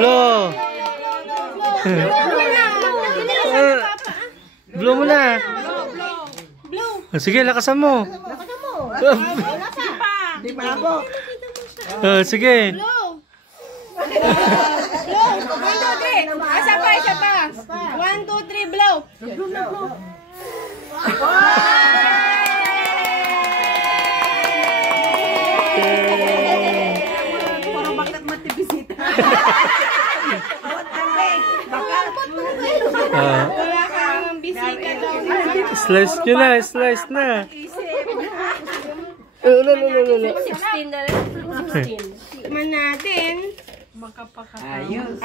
Blow. Blow mo na. Sige, lakasan mo. Di ba ako? Sige. Blow. 1, 2, 3. Isa pa. 1, 2, 3, blow. Parang bakit matibisita? Wala kang bisita daw. Slice nyo na, slice na. 16 na rin. 16. Tikman natin. Ayos.